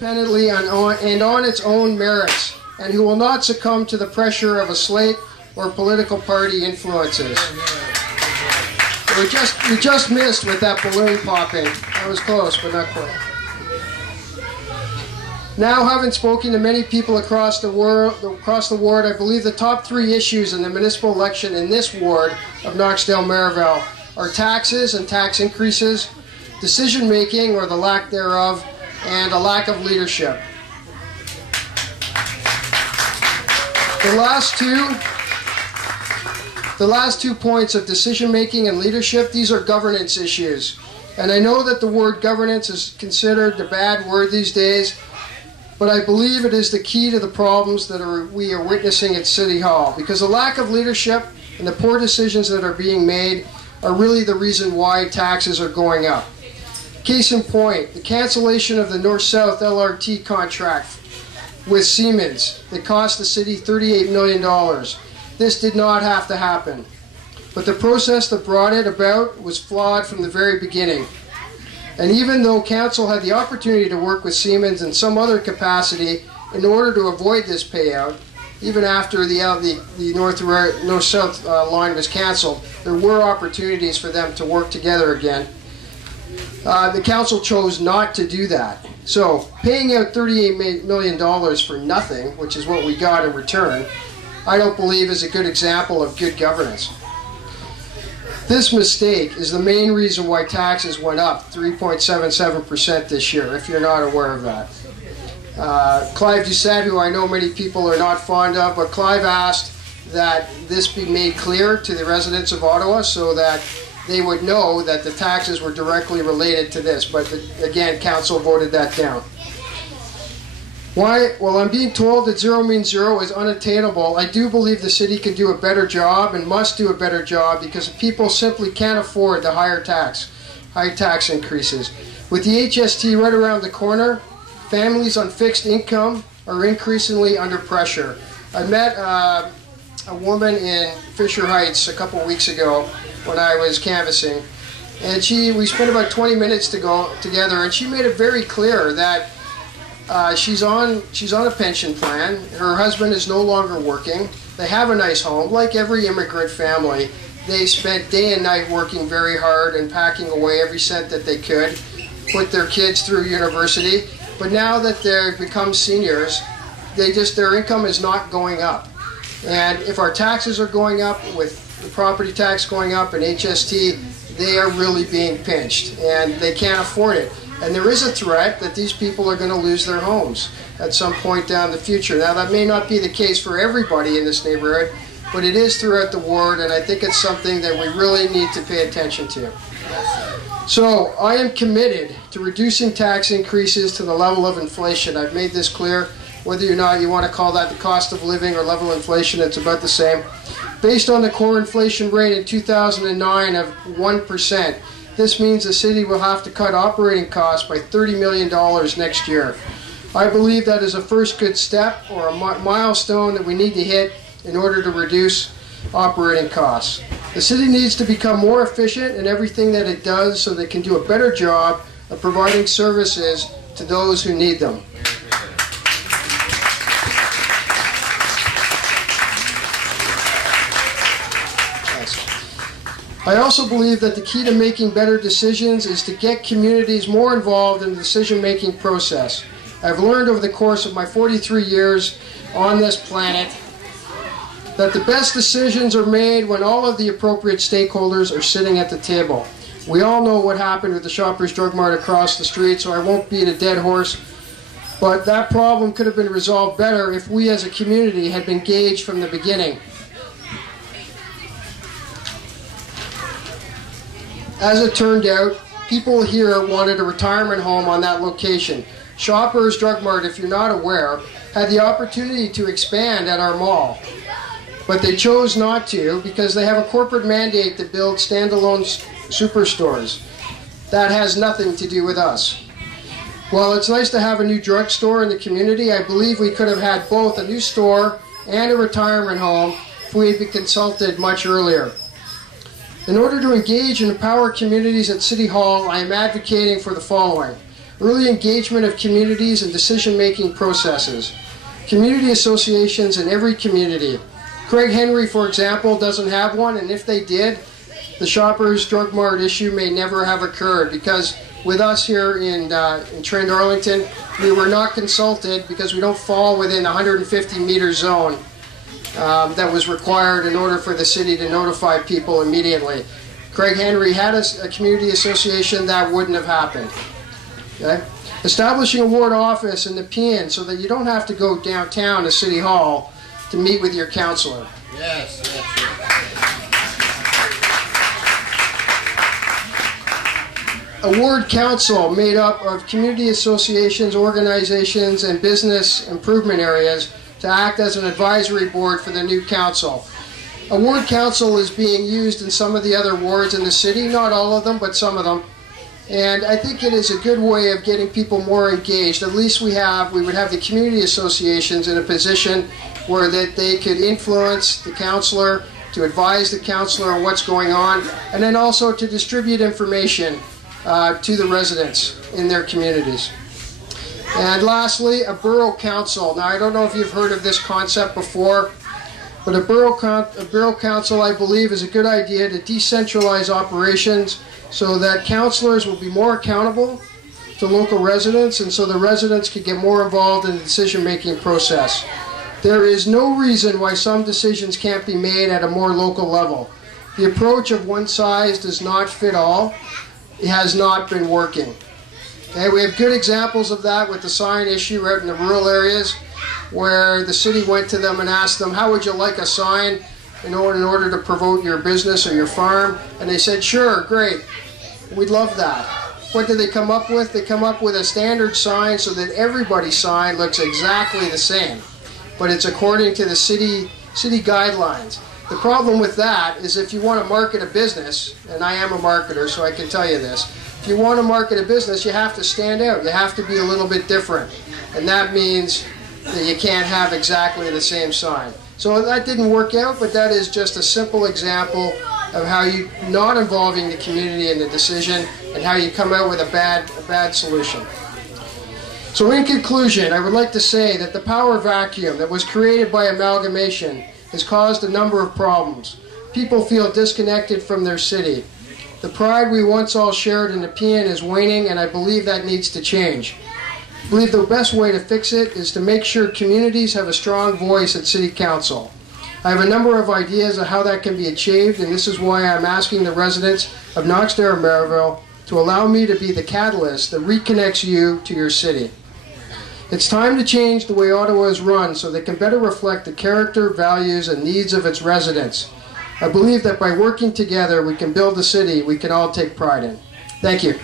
independently and on its own merits, and who will not succumb to the pressure of a slate or political party influences. We just missed with that balloon popping. That was close, but not quite. Now, having spoken to many people across the ward, I believe the top three issues in the municipal election in this ward of Knoxdale-Merivale are taxes and tax increases, decision-making or the lack thereof, and a lack of leadership. The last two points of decision-making and leadership, these are governance issues. And I know that the word governance is considered a bad word these days, but I believe it is the key to the problems that we are witnessing at City Hall, because the lack of leadership and the poor decisions that are being made are really the reason why taxes are going up. Case in point, the cancellation of the North-South LRT contract with Siemens that cost the city $38 million. This did not have to happen, but the process that brought it about was flawed from the very beginning. And even though Council had the opportunity to work with Siemens in some other capacity in order to avoid this payout, even after the North-South line was cancelled, there were opportunities for them to work together again. The Council chose not to do that. So paying out $38 million for nothing, which is what we got in return, I don't believe is a good example of good governance. This mistake is the main reason why taxes went up 3.77% this year, if you're not aware of that. Clive Doucette, who I know many people are not fond of, but Clive asked that this be made clear to the residents of Ottawa so that they would know that the taxes were directly related to this. But again, Council voted that down. Why? Well, I'm being told that zero means zero is unattainable. I do believe the city can do a better job and must do a better job because people simply can't afford the high tax increases. With the HST right around the corner, families on fixed income are increasingly under pressure. I met a woman in Fisher Heights a couple weeks ago when I was canvassing, and we spent about 20 minutes together, and she made it very clear that she's on a pension plan. Her husband is no longer working. They have a nice home. Like every immigrant family, they spent day and night working very hard and packing away every cent that they could, put their kids through university. But now that they've become seniors, their income is not going up. And if our taxes are going up, with the property tax going up and HST, they are really being pinched and they can't afford it. And there is a threat that these people are going to lose their homes at some point down the future. Now, that may not be the case for everybody in this neighborhood, but it is throughout the ward, and I think it's something that we really need to pay attention to. So, I am committed to reducing tax increases to the level of inflation. I've made this clear. Whether or not you want to call that the cost of living or level inflation, it's about the same. Based on the core inflation rate in 2009 of 1%, this means the city will have to cut operating costs by $30 million next year. I believe that is a first good step or a milestone that we need to hit in order to reduce operating costs. The city needs to become more efficient in everything that it does so that it can do a better job of providing services to those who need them. I also believe that the key to making better decisions is to get communities more involved in the decision-making process. I've learned over the course of my 43 years on this planet that the best decisions are made when all of the appropriate stakeholders are sitting at the table. We all know what happened with the Shoppers Drug Mart across the street, so I won't beat a dead horse, but that problem could have been resolved better if we as a community had been engaged from the beginning. As it turned out, people here wanted a retirement home on that location. Shoppers Drug Mart, if you're not aware, had the opportunity to expand at our mall. But they chose not to because they have a corporate mandate to build standalone superstores. That has nothing to do with us. While it's nice to have a new drugstore in the community, I believe we could have had both a new store and a retirement home if we had been consulted much earlier. In order to engage and empower communities at City Hall, I am advocating for the following. early engagement of communities in decision-making processes, community associations in every community. Craig Henry, for example, doesn't have one, and if they did, the Shoppers Drug Mart issue may never have occurred, because with us here in Trent, Arlington, we were not consulted because we don't fall within the 150-meter zone that was required in order for the city to notify people immediately. Craig Henry had a community association, that wouldn't have happened. Okay? Establishing a ward office in the PN so that you don't have to go downtown to City Hall to meet with your councillor. Yes, yes, yes. A ward council made up of community associations, organizations, and business improvement areas to act as an advisory board for the new council. A ward council is being used in some of the other wards in the city, not all of them, but some of them. And I think it is a good way of getting people more engaged. At least we would have the community associations in a position where that they could influence the councillor, to advise the councillor on what's going on, and then also to distribute information to the residents in their communities. And lastly, a borough council. Now, I don't know if you've heard of this concept before, but a borough council, I believe, is a good idea to decentralize operations so that councillors will be more accountable to local residents, and so the residents can get more involved in the decision-making process. There is no reason why some decisions can't be made at a more local level. The approach of one size does not fit all. It has not been working. Okay, we have good examples of that with the sign issue out in the rural areas, where the city went to them and asked them, how would you like a sign in order to promote your business or your farm? And they said, sure, great, we'd love that. What did they come up with? They come up with a standard sign so that everybody's sign looks exactly the same, but it's according to the city guidelines. The problem with that is if you want to market a business, and I am a marketer so I can tell you this, if you want to market a business, you have to stand out. You have to be a little bit different. And that means that you can't have exactly the same sign. So that didn't work out, but that is just a simple example of how you not involving the community in the decision and how you come out with a bad solution. So in conclusion, I would like to say that the power vacuum that was created by amalgamation has caused a number of problems. People feel disconnected from their city. The pride we once all shared in the PN is waning, and I believe that needs to change. I believe the best way to fix it is to make sure communities have a strong voice at City Council. I have a number of ideas of how that can be achieved, and this is why I'm asking the residents of Knoxdale-Merivale to allow me to be the catalyst that reconnects you to your city. It's time to change the way Ottawa is run so that it can better reflect the character, values, and needs of its residents. I believe that by working together, we can build a city we can all take pride in. Thank you.